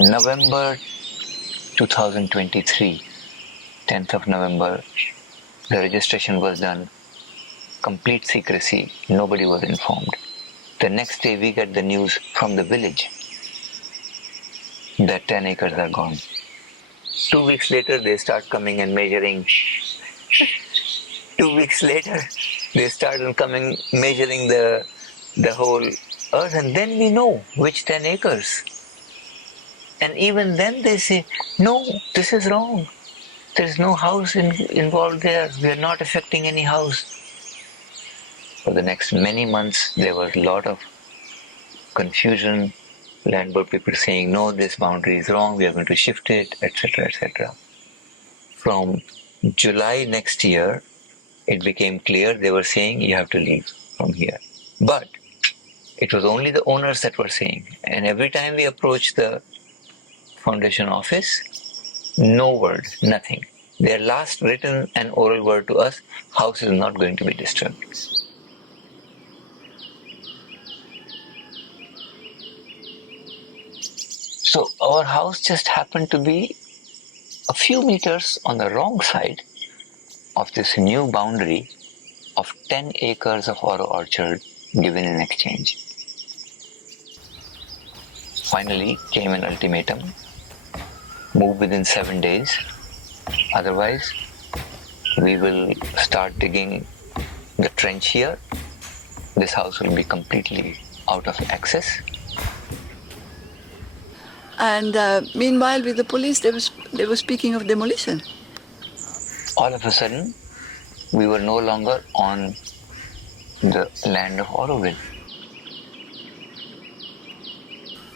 November 2023, 10th of November, the registration was done. Complete secrecy, nobody was informed. The next day we get the news from the village that 10 acres are gone. 2 weeks later they start coming and measuring. 2 weeks later they started coming measuring the whole earth, and then we know which 10 acres. And even then they say, no, this is wrong. There is no house involved there. We are not affecting any house. For the next many months, there was a lot of confusion. Landlord people saying, no, this boundary is wrong. We are going to shift it, etc., etc. From July next year, it became clear they were saying you have to leave from here. But it was only the owners that were saying. And every time we approached the foundation office, no word, nothing. Their last written and oral word to us, house is not going to be disturbed. So our house just happened to be a few meters on the wrong side of this new boundary of 10 acres of Auro Orchard given in exchange. Finally came an ultimatum, move within 7 days, otherwise we will start digging the trench here. This house will be completely out of access. And meanwhile, with the police, they were speaking of demolition. All of a sudden, we were no longer on the land of Auroville.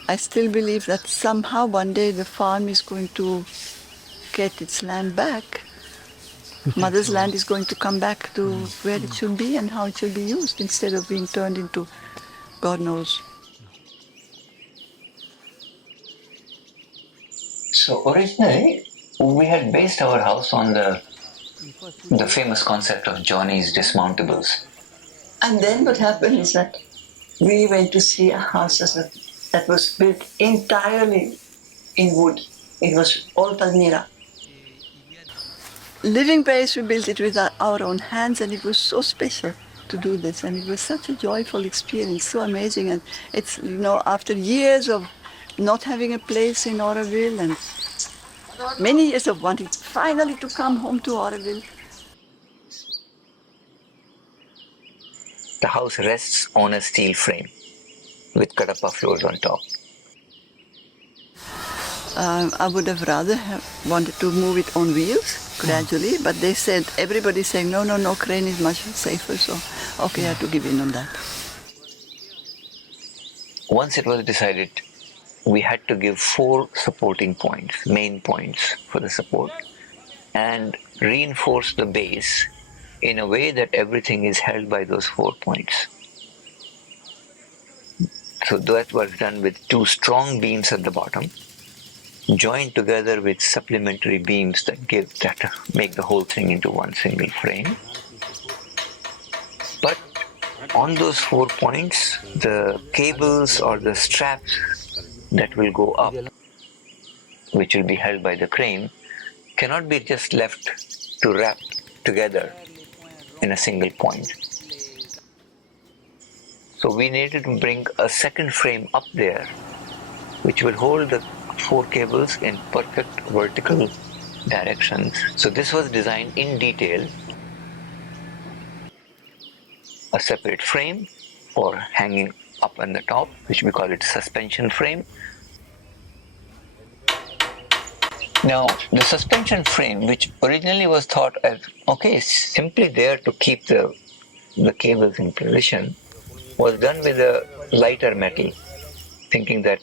I still believe that somehow one day the farm is going to get its land back. Mother's land is going to come back to where it should be and how it should be used instead of being turned into God knows. So originally, we had based our house on the famous concept of Johnny's dismountables. And then what happened is that we went to see a house that was built entirely in wood. It was all Palmyra. Living Place, we built it with our own hands, and it was so special to do this. And it was such a joyful experience, so amazing. And it's, after years of not having a place in Auroville and many years of wanting finally to come home to Auroville. The house rests on a steel frame with cut-up floors on top. I would have rather wanted to move it on wheels gradually, but they said, everybody's saying, no, crane is much safer, so okay, I had to give in on that. Once it was decided, we had to give 4 supporting points, main points for the support, and reinforce the base in a way that everything is held by those 4 points. So that was done with 2 strong beams at the bottom, joined together with supplementary beams that make the whole thing into one single frame. But on those 4 points, the cables or the straps that will go up, which will be held by the crane, cannot be just left to wrap together in a single point. So we needed to bring a second frame up there, which will hold the 4 cables in perfect vertical directions. So this was designed in detail. A separate frame for hanging up on the top, which we call it suspension frame. Now, the suspension frame, which originally was thought as, simply there to keep the cables in position, was done with a lighter metal, thinking that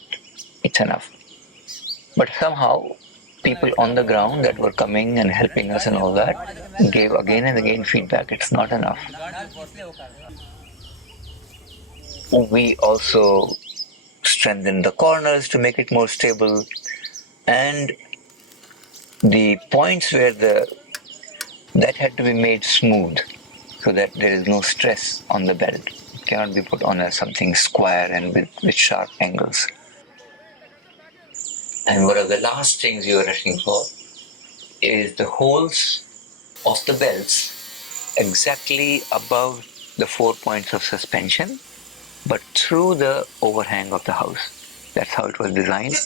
it's enough. But somehow, people on the ground that were coming and helping us and all that gave again and again feedback, it's not enough. We also strengthened the corners to make it more stable, and the points where that had to be made smooth so that there is no stress on the belt. It cannot be put on as something square and with sharp angles. And one of the last things you are rushing for is the holes of the belts exactly above the 4 points of suspension, but through the overhang of the house. That's how it was designed,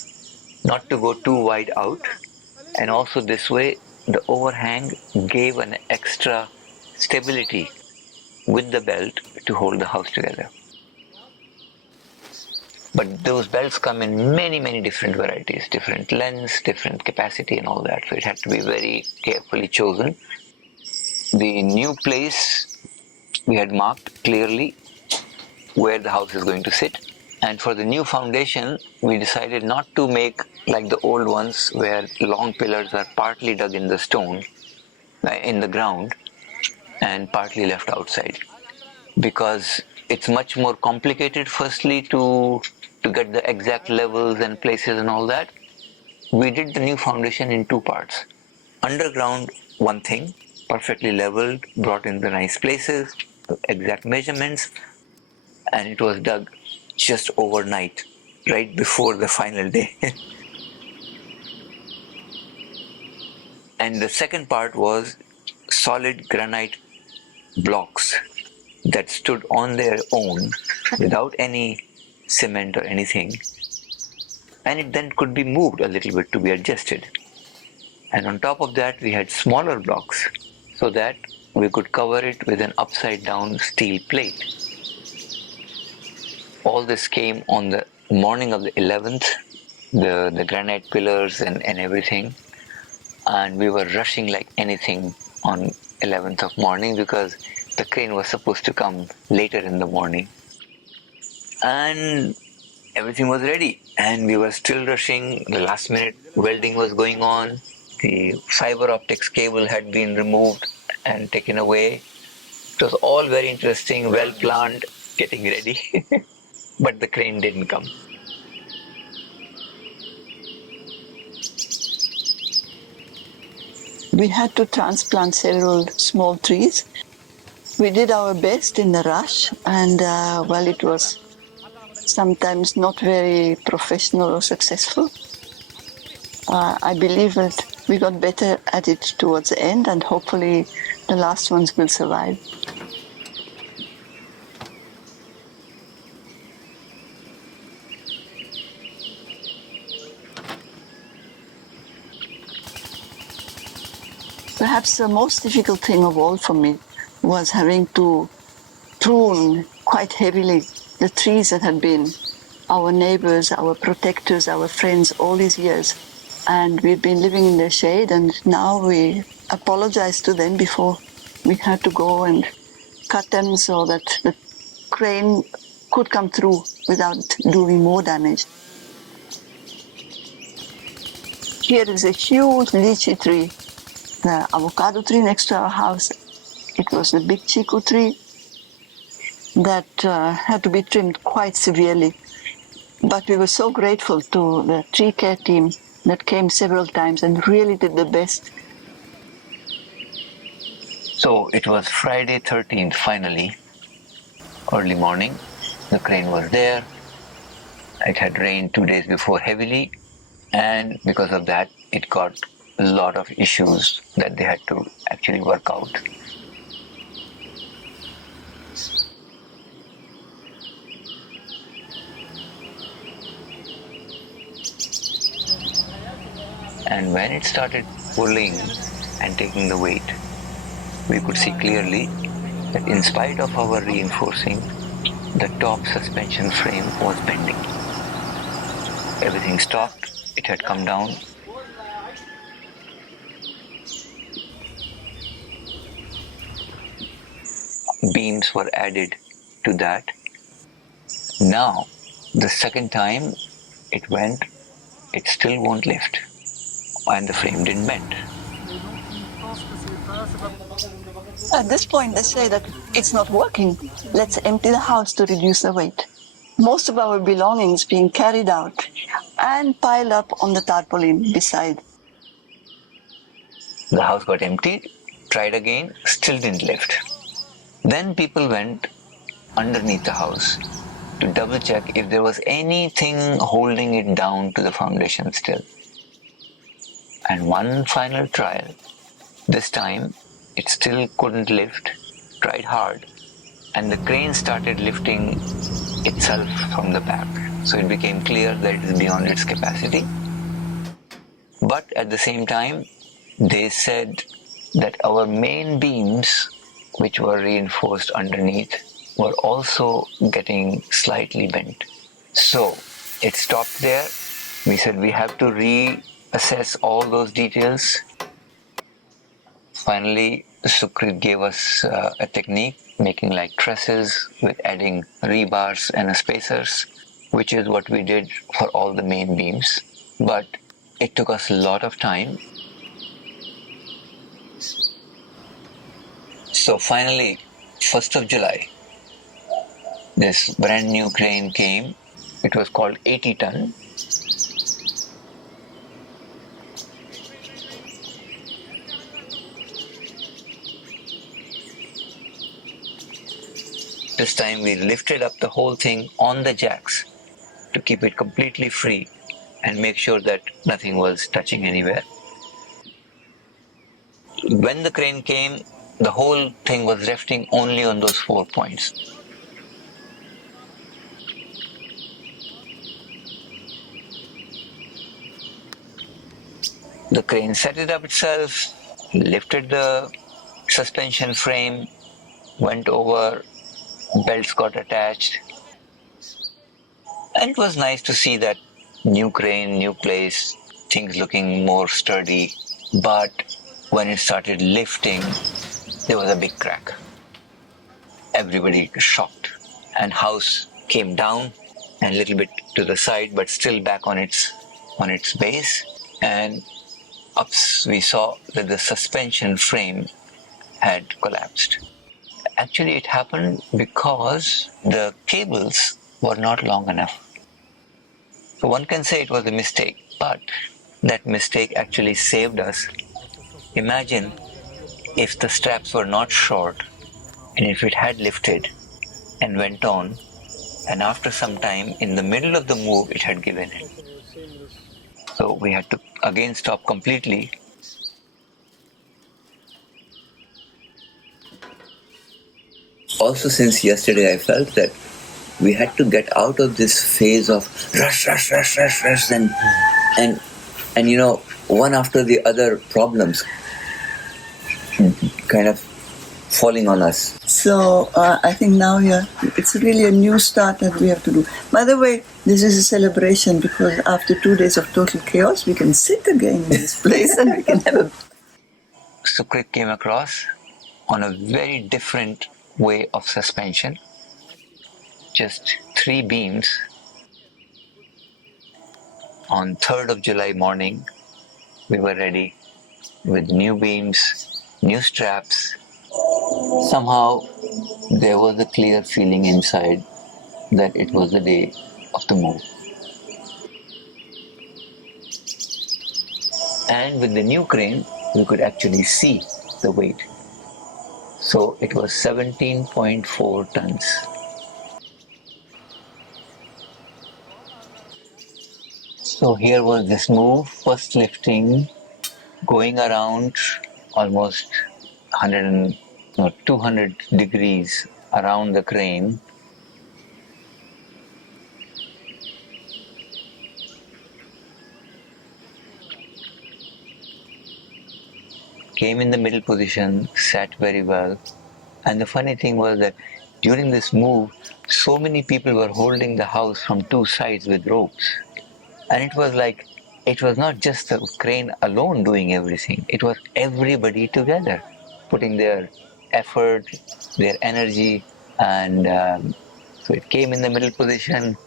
not to go too wide out. And also this way, the overhang gave an extra stability with the belt to hold the house together. But those belts come in many, many different varieties, different lengths, different capacity and all that. So it had to be very carefully chosen. The new place, we had marked clearly where the house is going to sit. And for the new foundation, we decided not to make like the old ones where long pillars are partly dug in the stone, in the ground, and partly left outside. Because it's much more complicated, firstly, to get the exact levels and places and all that. We did the new foundation in two parts. Underground, one thing, perfectly leveled, brought in the nice places, the exact measurements, and it was dug just overnight, right before the final day. And the second part was solid granite blocks that stood on their own without any cement or anything, and it then could be moved a little bit to be adjusted. And on top of that, we had smaller blocks so that we could cover it with an upside down steel plate. All this came on the morning of the 11th, the granite pillars and everything, and we were rushing like anything on 11th of morning because the crane was supposed to come later in the morning. And everything was ready, and we were still rushing. The last minute welding was going on. The fiber optics cable had been removed and taken away. It was all very interesting, well planned, getting ready. But the crane didn't come. We had to transplant several small trees. We did our best in the rush, and well, it was sometimes not very professional or successful. I believe that we got better at it towards the end, and hopefully the last ones will survive. Perhaps the most difficult thing of all for me was having to prune quite heavily the trees that had been our neighbors, our protectors, our friends all these years. And we've been living in their shade, and now we apologize to them before we had to go and cut them so that the crane could come through without doing more damage. Here is a huge lychee tree, the avocado tree next to our house. It was the big chiku tree that had to be trimmed quite severely. But we were so grateful to the tree care team that came several times and really did the best. So it was Friday 13th finally, early morning. The crane was there. It had rained 2 days before heavily, and because of that, it got a lot of issues that they had to actually work out. And when it started pulling and taking the weight, we could see clearly that in spite of our reinforcing, the top suspension frame was bending. Everything stopped, it had come down. Beams were added to that. Now, the second time it went, it still won't lift, and the frame didn't bend. At this point, they say that it's not working. Let's empty the house to reduce the weight. Most of our belongings being carried out and piled up on the tarpaulin beside. The house got emptied, tried again, still didn't lift. Then people went underneath the house to double check if there was anything holding it down to the foundation still. And one final trial. This time, it still couldn't lift, tried hard, and the crane started lifting itself from the back. So it became clear that it is beyond its capacity. But at the same time, they said that our main beams, which were reinforced underneath, were also getting slightly bent. So it stopped there. We said we have to reassess all those details. Finally, Sukrit gave us a technique, making like trusses with adding rebars and spacers, which is what we did for all the main beams. But it took us a lot of time. So finally, 1st of July, this brand new crane came. It was called 80 ton. This time we lifted up the whole thing on the jacks to keep it completely free and make sure that nothing was touching anywhere. When the crane came, the whole thing was resting only on those 4 points. The crane set it up itself, lifted the suspension frame, went over, belts got attached. And it was nice to see that new crane, new place, things looking more sturdy. But when it started lifting, there was a big crack. Everybody was shocked. And house came down and a little bit to the side, but still back on its base. And up we saw that the suspension frame had collapsed. Actually, it happened because the cables were not long enough. So one can say it was a mistake, but that mistake actually saved us. Imagine if the straps were not short and if it had lifted and went on, and after some time, in the middle of the move, it had given in. So we had to again stop completely. Also, since yesterday, I felt that we had to get out of this phase of rush, and you know, one after the other problems kind of falling on us. So I think now it's really a new start that we have to do. By the way, this is a celebration because after 2 days of total chaos, we can sit again in this place and we can have a... Sukrit came across on a very different way of suspension. Just 3 beams. On 3rd of July morning, we were ready with new beams, new straps. Somehow, there was a clear feeling inside that it was the day of the move. And with the new crane, we could actually see the weight. So it was 17.4 tons. So here was this move, first lifting, going around almost 200 degrees around the crane. Came in the middle position, sat very well. And the funny thing was that during this move, so many people were holding the house from 2 sides with ropes. And it was like, it was not just the crane alone doing everything. It was everybody together, putting their effort, their energy. And so it came in the middle position.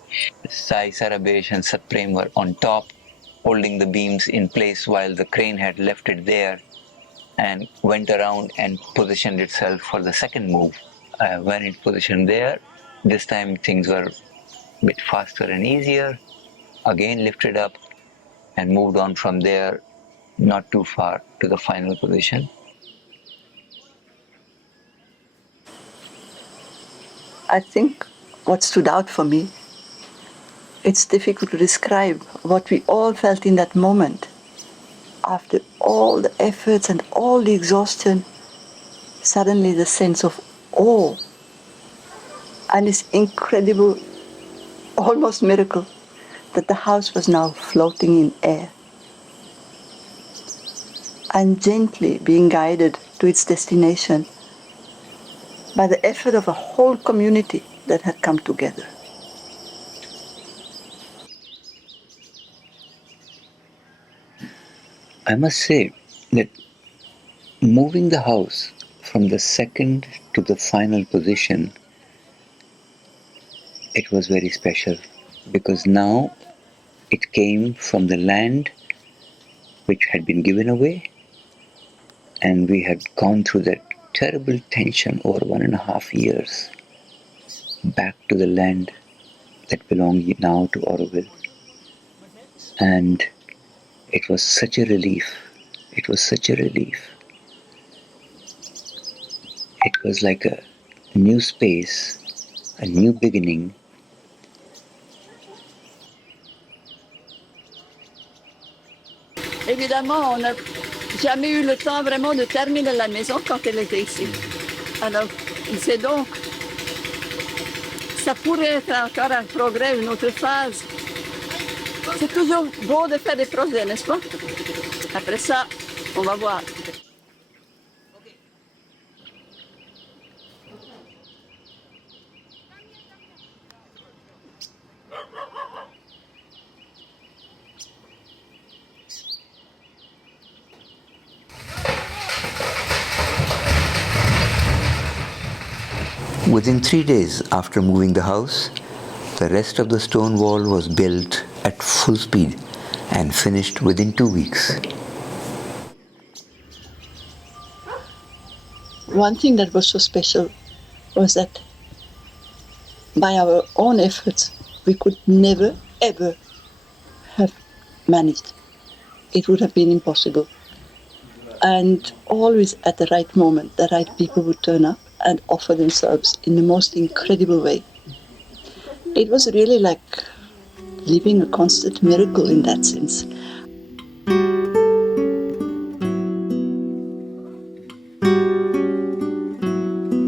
Sai, Sarabesh and Satprem were on top, holding the beams in place while the crane had left it there and went around and positioned itself for the second move. When it positioned there, this time things were a bit faster and easier. Again lifted up and moved on from there, not too far, to the final position. I think what stood out for me, it's difficult to describe what we all felt in that moment. after all the efforts and all the exhaustion, suddenly the sense of awe and this incredible, almost miracle, that the house was now floating in air and gently being guided to its destination by the effort of a whole community that had come together. I must say that moving the house from the second to the final position, it was very special because now it came from the land which had been given away, and we had gone through that terrible tension over 1.5 years back to the land that belonged now to Auroville. And it was such a relief. It was such a relief. It was like a new space, a new beginning. Évidemment, on n'a jamais eu le temps vraiment de terminer la maison quand elle était ici. Alors, c'est donc, ça pourrait être encore un progrès, une autre phase. C'est toujours beau de faire des projets, n'est-ce pas? Après ça, on va voir. Within 3 days after moving the house, the rest of the stone wall was built at full speed and finished within 2 weeks. One thing that was so special was that by our own efforts, we could never, ever have managed. It would have been impossible. And always at the right moment, the right people would turn up and offer themselves in the most incredible way. It was really like living a constant miracle in that sense.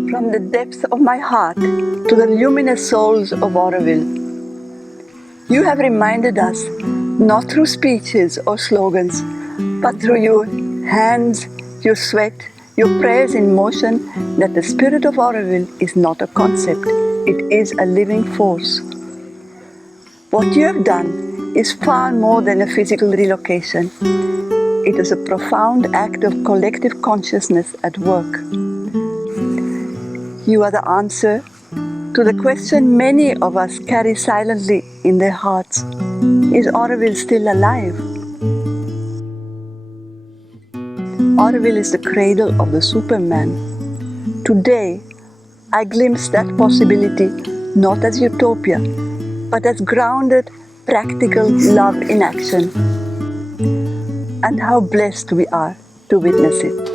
From the depths of my heart to the luminous souls of Auroville, you have reminded us, not through speeches or slogans, but through your hands, your sweat, your prayers in motion, that the spirit of Auroville is not a concept, it is a living force. What you have done is far more than a physical relocation. It is a profound act of collective consciousness at work. You are the answer to the question many of us carry silently in their hearts. Is Auroville still alive? Auroville is the cradle of the Superman. Today, I glimpse that possibility not as utopia, but as grounded, practical love in action. And how blessed we are to witness it.